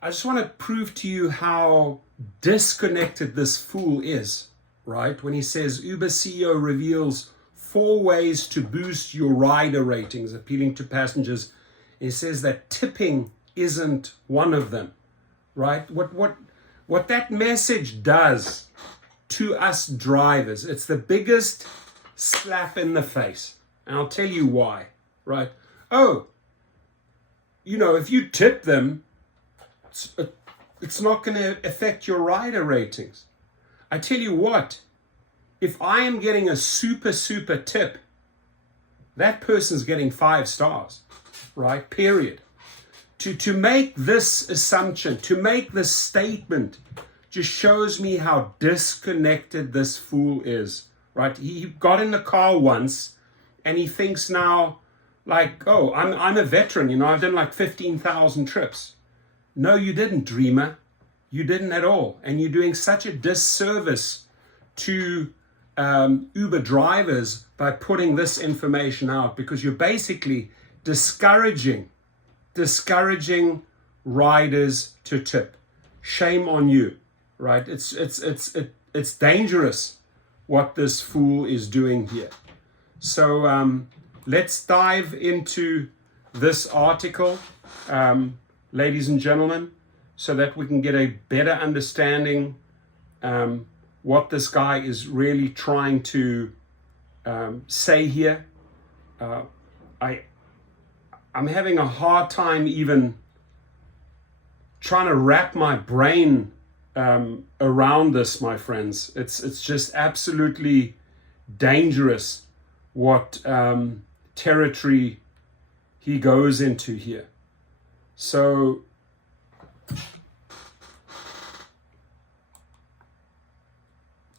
I just want to prove to you how disconnected this fool is, right? When he says Uber CEO reveals 4 ways to boost your rider ratings, appealing to passengers. He says that tipping isn't one of them, right? What that message does to us drivers, it's the biggest slap in the face. And I'll tell you why, right? Oh, if you tip them, it's not going to affect your rider ratings. I tell you what, if I am getting a super tip, that person's getting 5 stars, right? Period. To make this assumption, to make this statement, just shows me how disconnected this fool is, right? He got in the car once and he thinks now, like, oh, I'm a veteran, I've done like 15,000 trips. No, you didn't, dreamer. You didn't at all. And you're doing such a disservice to Uber drivers by putting this information out, because you're basically discouraging riders to tip. Shame on you, right? It's dangerous what this fool is doing here. So let's dive into this article, ladies and gentlemen, so that we can get a better understanding what this guy is really trying to say here. I'm having a hard time even trying to wrap my brain around this, my friends. It's just absolutely dangerous what territory he goes into here. So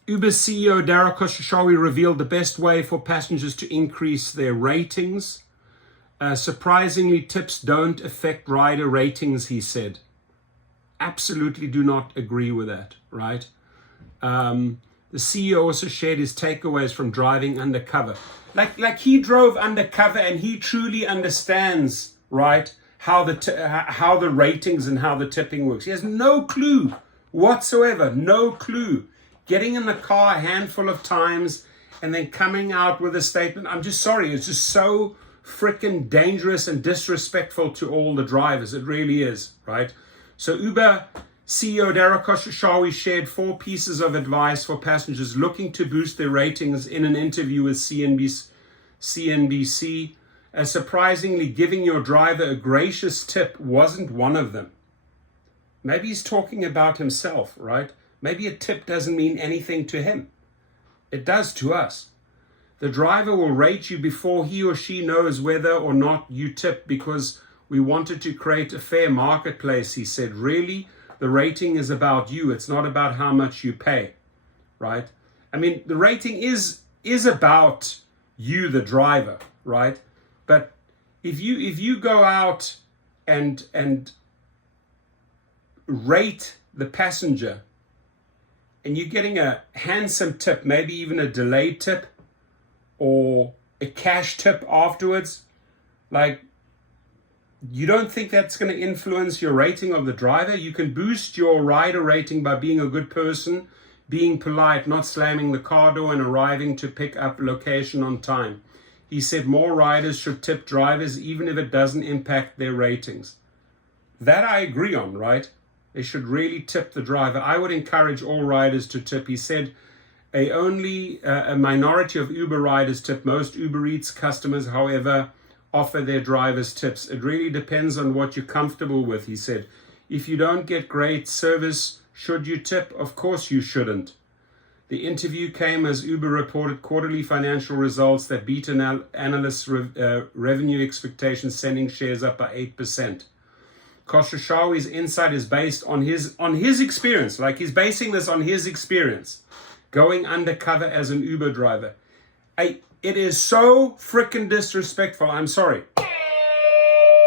Uber CEO Dara Khosrowshahi revealed the best way for passengers to increase their ratings. Surprisingly, tips don't affect rider ratings, he said. Absolutely do not agree with that, right? The CEO also shared his takeaways from driving undercover. Like he drove undercover and he truly understands, right, how the ratings and how the tipping works. He has no clue whatsoever, no clue. Getting in the car a handful of times and then coming out with a statement, I'm just sorry, it's just so freaking dangerous and disrespectful to all the drivers. It really is, right? So Uber CEO Dara Khosrowshahi shared 4 pieces of advice for passengers looking to boost their ratings in an interview with CNBC. Surprisingly, giving your driver a gracious tip wasn't one of them. Maybe he's talking about himself, right? Maybe a tip doesn't mean anything to him. It does to us. The driver will rate you before he or she knows whether or not you tip, because we wanted to create a fair marketplace, he said. Really, the rating is about you. It's not about how much you pay, right? I mean, the rating is about you, the driver, right? But if you go out and rate the passenger, and you're getting a handsome tip, maybe even a delayed tip or a cash tip afterwards, like, you don't think that's going to influence your rating of the driver? You can boost your rider rating by being a good person, being polite, not slamming the car door, and arriving to pick up location on time. He said more riders should tip drivers even if it doesn't impact their ratings. That I agree on, right? They should really tip the driver. I would encourage all riders to tip. He said only a minority of Uber riders tip. Most Uber Eats customers, however, offer their drivers tips. It really depends on what you're comfortable with, he said. If you don't get great service, should you tip? Of course you shouldn't. The interview came as Uber reported quarterly financial results that beat analysts' revenue expectations, sending shares up by 8%. Khosrowshahi's insight is based on his experience. Like, he's basing this on his experience going undercover as an Uber driver. It is so freaking disrespectful. I'm sorry.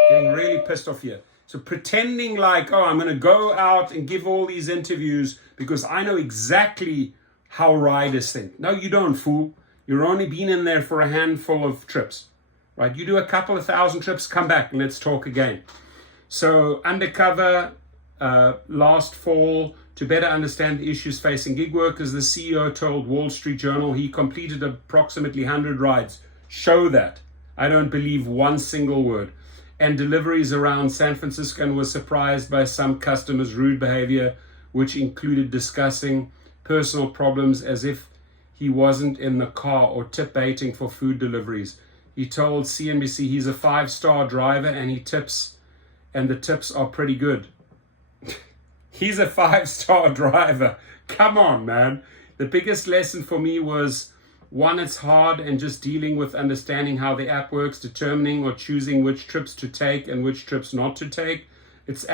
Getting really pissed off here. So pretending like, oh, I'm going to go out and give all these interviews because I know exactly how riders think. No, you don't, fool. You've only been in there for a handful of trips, right? You do a couple of thousand trips, come back and let's talk again. So undercover, last fall to better understand the issues facing gig workers. The CEO told Wall Street Journal he completed approximately 100 rides. Show that. I don't believe one single word. And deliveries around San Francisco, and was surprised by some customers' rude behavior, which included discussing personal problems as if he wasn't in the car, or tip baiting for food deliveries. He told CNBC he's a 5-star driver and he tips, and the tips are pretty good. He's a 5-star driver. Come on, man. The biggest lesson for me was, one, it's hard, and just dealing with understanding how the app works, determining or choosing which trips to take and which trips not to take. It's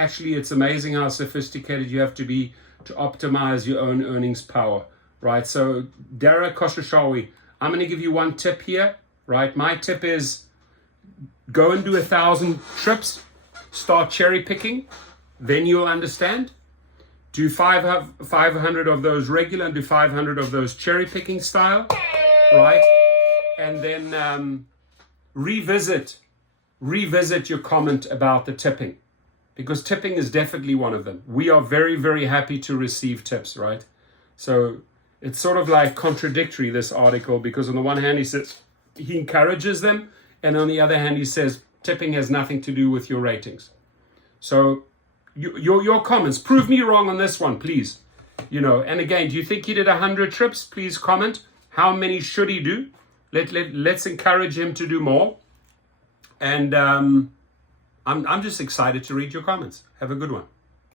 amazing how sophisticated you have to be to optimize your own earnings power, right? So, Dara Koshashawi, I'm going to give you one tip here, right? My tip is, go and do 1,000 trips, start cherry picking, then you'll understand. Do 500 of those regular and do 500 of those cherry picking style, right? And then revisit your comment about the tipping, because tipping is definitely one of them. We are very, very happy to receive tips, right? So it's sort of like contradictory, this article, because on the one hand he says he encourages them, and on the other hand he says tipping has nothing to do with your ratings. So your comments, prove me wrong on this one, please. And again, do you think he did 100 trips? Please comment. How many should he do? Let's encourage him to do more. And I'm just excited to read your comments. Have a good one.